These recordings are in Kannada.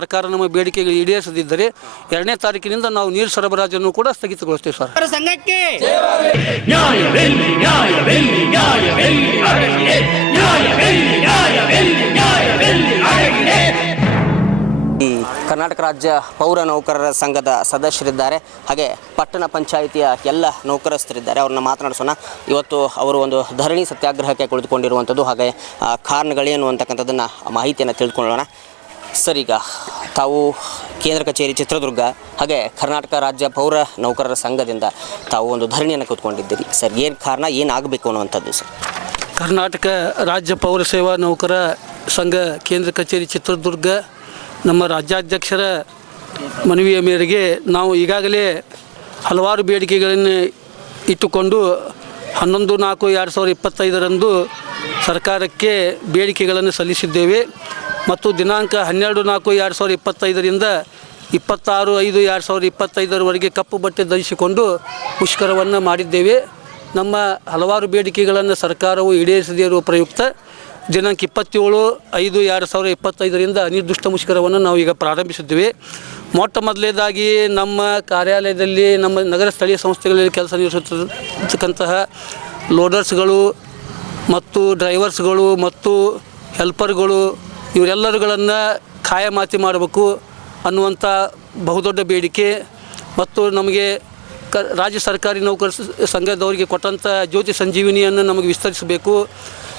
ಸರ್ಕಾರ ನಮ್ಮ ಬೇಡಿಕೆಗಳು ಈಡೇರಿಸದಿದ್ದರೆ ಎರಡನೇ ತಾರೀಕಿನಿಂದ ನಾವು ನೀರು ಸರಬರಾಜನ್ನು ಕೂಡ ಸ್ಥಗಿತಗೊಳಿಸ್ತೇವೆ ಸರ್. ಸಂಘಕ್ಕೆ ಈ ಕರ್ನಾಟಕ ರಾಜ್ಯ ಪೌರ ನೌಕರರ ಸಂಘದ ಸದಸ್ಯರಿದ್ದಾರೆ. ಹಾಗೆ ಪಟ್ಟಣ ಪಂಚಾಯಿತಿಯ ಎಲ್ಲ ನೌಕರಸ್ಥರಿದ್ದಾರೆ. ಅವ್ರನ್ನ ಮಾತನಾಡಿಸೋಣ. ಇವತ್ತು ಅವರು ಒಂದು ಧರಣಿ ಸತ್ಯಾಗ್ರಹಕ್ಕೆ ಕುಳಿತುಕೊಂಡಿರುವಂಥದ್ದು. ಹಾಗೆ ಆ, ಕಾರಣಗಳೇನು ಅಂತಕ್ಕಂಥದ್ದನ್ನು ಮಾಹಿತಿಯನ್ನು ತಿಳ್ಕೊಳ್ಳೋಣ. ಸರ್ ಈಗ ತಾವು ಕೇಂದ್ರ ಕಚೇರಿ ಚಿತ್ರದುರ್ಗ ಹಾಗೆ ಕರ್ನಾಟಕ ರಾಜ್ಯ ಪೌರ ನೌಕರರ ಸಂಘದಿಂದ ತಾವು ಒಂದು ಧರಣಿಯನ್ನು ಕೂತ್ಕೊಂಡಿದ್ದೀರಿ. ಸರ್, ಏನು ಕಾರಣ ಏನಾಗಬೇಕು ಅನ್ನುವಂಥದ್ದು ಸರ್? ಕರ್ನಾಟಕ ರಾಜ್ಯ ಪೌರ ಸೇವಾ ನೌಕರ ಸಂಘ ಕೇಂದ್ರ ಕಚೇರಿ ಚಿತ್ರದುರ್ಗ ನಮ್ಮ ರಾಜ್ಯಾಧ್ಯಕ್ಷರ ಮನವಿಯ ಮೇರೆಗೆ ನಾವು ಈಗಾಗಲೇ ಹಲವಾರು ಬೇಡಿಕೆಗಳನ್ನು ಇಟ್ಟುಕೊಂಡು ಹನ್ನೊಂದು, ನಾಲ್ಕು, ಎರಡು ಸಾವಿರದ ಇಪ್ಪತ್ತೈದರಂದು ಸರ್ಕಾರಕ್ಕೆ ಬೇಡಿಕೆಗಳನ್ನು ಸಲ್ಲಿಸಿದ್ದೇವೆ. ಮತ್ತು ದಿನಾಂಕ ಹನ್ನೆರಡು ನಾಲ್ಕು ಎರಡು ಸಾವಿರದ ಇಪ್ಪತ್ತೈದರಿಂದ ಇಪ್ಪತ್ತಾರು ಐದು ಎರಡು ಸಾವಿರದ ಇಪ್ಪತ್ತೈದರವರೆಗೆ ಕಪ್ಪು ಬಟ್ಟೆ ಧರಿಸಿಕೊಂಡು ಮುಷ್ಕರವನ್ನು ಮಾಡಿದ್ದೇವೆ. ನಮ್ಮ ಹಲವಾರು ಬೇಡಿಕೆಗಳನ್ನು ಸರ್ಕಾರವು ಈಡೇರಿಸದೇ ಇರುವ ಪ್ರಯುಕ್ತ ದಿನಾಂಕ ಇಪ್ಪತ್ತೇಳು ಐದು ಎರಡು ಸಾವಿರದ ಇಪ್ಪತ್ತೈದರಿಂದ ಅನಿರ್ದಿಷ್ಟ ಮುಷ್ಕರವನ್ನು ನಾವು ಈಗ ಪ್ರಾರಂಭಿಸಿದ್ದೇವೆ ಮೊಟ್ಟ ಮೊದಲೇದಾಗಿ ನಮ್ಮ ಕಾರ್ಯಾಲಯದಲ್ಲಿ, ನಮ್ಮ ನಗರ ಸ್ಥಳೀಯ ಸಂಸ್ಥೆಗಳಲ್ಲಿ ಕೆಲಸ ನಿರ್ವಹಿಸುತ್ತಿರ್ತಕ್ಕಂತಹ ಲೋಡರ್ಸ್ಗಳು ಮತ್ತು ಡ್ರೈವರ್ಸ್ಗಳು ಮತ್ತು ಹೆಲ್ಪರ್ಗಳು ಇವರೆಲ್ಲರುಗಳನ್ನು ಖಾಯಮಾತಿ ಮಾಡಬೇಕು ಅನ್ನುವಂಥ ಬಹುದೊಡ್ಡ ಬೇಡಿಕೆ ಮತ್ತು ನಮಗೆ ಕ ರಾಜ್ಯ ಸರ್ಕಾರಿ ನೌಕರ ಸಂಘದವರಿಗೆ ಕೊಟ್ಟಂಥ ಜ್ಯೋತಿ ಸಂಜೀವಿನಿಯನ್ನು ನಮಗೆ ವಿಸ್ತರಿಸಬೇಕು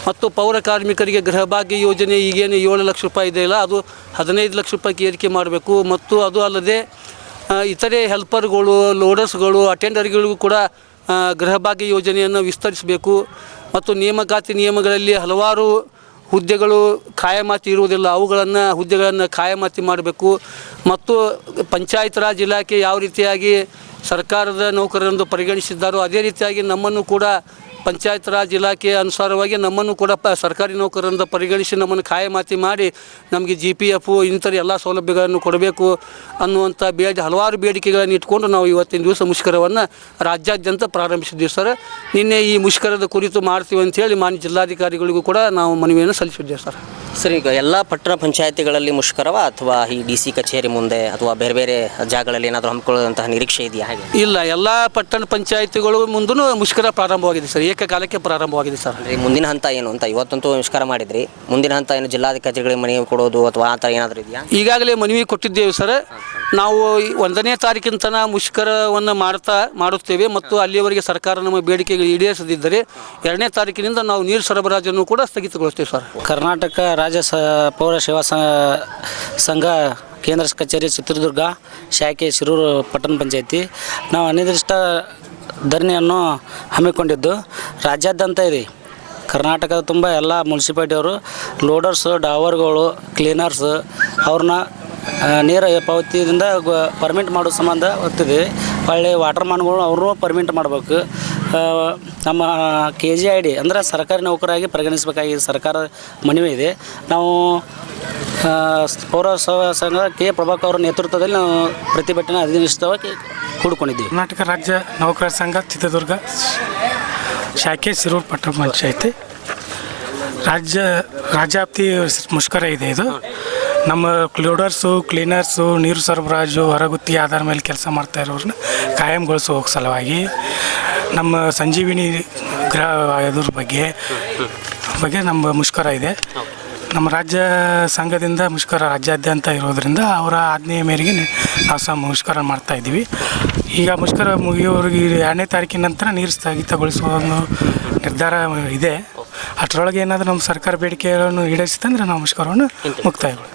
ಮತ್ತು ಪೌರ ಕಾರ್ಮಿಕರಿಗೆ ಗೃಹ ಭಾಗ್ಯ ಯೋಜನೆ ಈಗೇನು ಏಳು ಲಕ್ಷ ರೂಪಾಯಿ ಇದೆಯಲ್ಲ ಅದು ಹದಿನೈದು ಲಕ್ಷ ರೂಪಾಯಿಗೆ ಏರಿಕೆ ಮಾಡಬೇಕು ಮತ್ತು ಅದು ಅಲ್ಲದೆ ಇತರೆ ಹೆಲ್ಪರ್ಗಳು, ಲೋಡರ್ಸ್ಗಳು, ಅಟೆಂಡರ್ಗಳಿಗೂ ಕೂಡ ಗೃಹಭಾಗ್ಯ ಗೃಹ ಭಾಗ್ಯ ಯೋಜನೆಯನ್ನು ವಿಸ್ತರಿಸಬೇಕು ಮತ್ತು ನೇಮಕಾತಿ ನಿಯಮಗಳಲ್ಲಿ ಹಲವಾರು ಹುದ್ದೆಗಳು ಖಾಯಮಾತಿ ಇರುವುದಿಲ್ಲ. ಅವುಗಳನ್ನು ಹುದ್ದೆಗಳನ್ನು ಖಾಯಮಾತಿ ಮಾಡಬೇಕು. ಮತ್ತು ಪಂಚಾಯತ್ ರಾಜ್ ಇಲಾಖೆ ಯಾವ ರೀತಿಯಾಗಿ ಸರ್ಕಾರದ ನೌಕರರೆಂದು ಪರಿಗಣಿಸಿದ್ದಾರೋ, ಅದೇ ರೀತಿಯಾಗಿ ನಮ್ಮನ್ನು ಕೂಡ ಪಂಚಾಯತ್ ರಾಜ್ ಇಲಾಖೆ ಅನುಸಾರವಾಗಿ ನಮ್ಮನ್ನು ಕೂಡ ಪ ಸರ್ಕಾರಿ ನೌಕರರಿಂದ ಪರಿಗಣಿಸಿ ನಮ್ಮನ್ನು ಖಾಯಮಾತಿ ಮಾಡಿ ನಮಗೆ ಜಿ ಪಿ ಎಫು ಇನ್ನಿತರ ಎಲ್ಲ ಸೌಲಭ್ಯಗಳನ್ನು ಕೊಡಬೇಕು ಅನ್ನುವಂಥ ಬೇಡಿ ಹಲವಾರು ಬೇಡಿಕೆಗಳನ್ನು ಇಟ್ಕೊಂಡು ನಾವು ಇವತ್ತಿನ ದಿವಸ ಮುಷ್ಕರವನ್ನು ರಾಜ್ಯಾದ್ಯಂತ ಪ್ರಾರಂಭಿಸಿದ್ದೀವಿ ಸರ್. ನಿನ್ನೆ ಈ ಮುಷ್ಕರದ ಕುರಿತು ಮಾಡ್ತೀವಿ ಅಂತೇಳಿ ಮಾನ್ಯ ಜಿಲ್ಲಾಧಿಕಾರಿಗಳಿಗೂ ಕೂಡ ನಾವು ಮನವಿಯನ್ನು ಸಲ್ಲಿಸಿದ್ದೇವೆ ಸರ್. ಸರ್ ಈಗ ಎಲ್ಲ ಪಟ್ಟಣ ಪಂಚಾಯತಿಗಳಲ್ಲಿ ಮುಷ್ಕರವ ಅಥವಾ ಈ ಡಿ ಸಿ ಕಚೇರಿ ಮುಂದೆ ಅಥವಾ ಬೇರೆ ಬೇರೆ ಜಾಗಗಳಲ್ಲಿ ಏನಾದರೂ ಹಮ್ಮಿಕೊಳ್ಳುವಂತಹ ನಿರೀಕ್ಷೆ ಇದೆಯಾ ಹಾಗೆ? ಇಲ್ಲ ಎಲ್ಲ ಪಟ್ಟಣ ಪಂಚಾಯತಿಗಳು ಮುಂದೂ ಮುಷ್ಕರ ಪ್ರಾರಂಭವಾಗಿದೆ ಸರ್. ಏಕಕಾಲಕ್ಕೆ ಪ್ರಾರಂಭವಾಗಿದೆ ಸರ್? ಅಂದರೆ ಮುಂದಿನ ಹಂತ ಏನು ಅಂತ ಇವತ್ತಂತೂ ನಮಸ್ಕಾರ ಮಾಡಿದ್ರಿ. ಮುಂದಿನ ಹಂತ ಏನು ಜಿಲ್ಲಾಧಿಕಾರಿಗಳಿಗೆ ಮನವಿ ಕೊಡೋದು ಅಥವಾ ಆ ಥರ ಏನಾದರೂ ಇದೆಯಾ? ಈಗಾಗಲೇ ಮನವಿ ಕೊಟ್ಟಿದ್ದೇವೆ ಸರ್. ನಾವು ಈ ಒಂದನೇ ತಾರೀಕಿನ ತನಕ ಮುಷ್ಕರವನ್ನು ಮಾಡ್ತಾ ಮಾಡುತ್ತೇವೆ ಮತ್ತು ಅಲ್ಲಿಯವರೆಗೆ ಸರ್ಕಾರ ನಮ್ಮ ಬೇಡಿಕೆಗೆ ಈಡೇರಿಸದಿದ್ದರೆ ಎರಡನೇ ತಾರೀಕಿನಿಂದ ನಾವು ನೀರು ಸರಬರಾಜನ್ನು ಕೂಡ ಸ್ಥಗಿತಗೊಳಿಸ್ತೇವೆ ಸರ್. ಕರ್ನಾಟಕ ರಾಜ್ಯ ಸ ಪೌರ ಸೇವಾ ಸ- ಸಂಘ ಕೇಂದ್ರ ಕಚೇರಿ ಚಿತ್ರದುರ್ಗ ಶಾಖೆ ಶಿರೂರು ಪಟ್ಟಣ ಪಂಚಾಯತಿ. ನಾವು ಅನಿರ್ದಿಷ್ಟ ಧರಣಿಯನ್ನು ಹಮ್ಮಿಕೊಂಡಿದ್ದು ರಾಜ್ಯಾದ್ಯಂತ ಇದೆ. ಕರ್ನಾಟಕದ ತುಂಬ ಎಲ್ಲ ಮುನ್ಸಿಪಾಲ್ಟಿಯವರು ಲೋಡರ್ಸು, ಡಾವರ್ಗಳು, ಕ್ಲೀನರ್ಸ್ ಅವ್ರನ್ನ ನೀರ ಪಾವತಿಯಿಂದ ಪರ್ಮಿಟ್ ಮಾಡೋ ಸಂಬಂಧ ಒತ್ತಿದೆ ಹೊಳ್ಳಿ ವಾಟರ್ ಮ್ಯಾನ್ಗಳು ಅವರು ಪರ್ಮಿಟ್ ಮಾಡಬೇಕು. ನಮ್ಮ ಕೆ ಜಿ ಐ ಡಿ ಅಂದರೆ ಸರ್ಕಾರಿ ನೌಕರಾಗಿ ಪರಿಗಣಿಸಬೇಕಾಗಿ ಸರ್ಕಾರ ಮನವಿ ಇದೆ. ನಾವು ಪೌರ ಸೇವಾ ಸಂಘ ಕೆ ಪ್ರಭಾಕರ್ ಅವರ ನೇತೃತ್ವದಲ್ಲಿ ನಾವು ಪ್ರತಿಭಟನೆ ಅಧಿನಿಷ್ಠವಾಗಿ ಕೂಡ್ಕೊಂಡಿದ್ದೀವಿ. ಕರ್ನಾಟಕ ರಾಜ್ಯ ನೌಕರರ ಸಂಘ ಚಿತ್ರದುರ್ಗ ಶಾಖೆ ಸಿರೂರು ಪಟ್ಟಣ ಪಂಚಾಯತಿ. ರಾಜ್ಯ, ರಾಜ್ಯಾಪ್ತಿ ಮುಷ್ಕರ ಇದೆ ಇದು. ನಮ್ಮ ಕ್ಲೋಡರ್ಸು ಕ್ಲೀನರ್ಸು, ನೀರು ಸರಬರಾಜು, ಹೊರಗುತ್ತಿ ಆಧಾರ ಮೇಲೆ ಕೆಲಸ ಮಾಡ್ತಾ ಇರೋರನ್ನ ಕಾಯಂಗೊಳಿಸೋ ಸಲುವಾಗಿ ನಮ್ಮ ಸಂಜೀವಿನಿ ಗ್ರಹ ಅದ್ರ ಬಗ್ಗೆ ಬಗ್ಗೆ ನಮ್ಮ ಮುಷ್ಕರ ಇದೆ. ನಮ್ಮ ರಾಜ್ಯ ಸಂಘದಿಂದ ಮುಷ್ಕರ ರಾಜ್ಯಾದ್ಯಂತ ಇರೋದ್ರಿಂದ ಅವರ ಆಜ್ಞೆಯ ಮೇರೆಗೆ ನಾವು ಸಹ ಮುಷ್ಕರ ಮಾಡ್ತಾ ಇದ್ದೀವಿ. ಈಗ ಮುಷ್ಕರ ಮುಗಿಯೋರಿಗೆ ಎರಡನೇ ತಾರೀಕಿನ ನಂತರ ನೀರು ಸ್ಥಗಿತಗೊಳಿಸುವ ಒಂದು ನಿರ್ಧಾರ ಇದೆ. ಅದರೊಳಗೆ ಏನಾದರೂ ನಮ್ಮ ಸರ್ಕಾರ ಬೇಡಿಕೆಗಳನ್ನು ಈಡೇರಿಸಿತಂದ್ರೆ ನಾವು ಮುಷ್ಕರವನ್ನು ಮುಕ್ತಾಯಗೊಳ್ಳುತ್ತೆ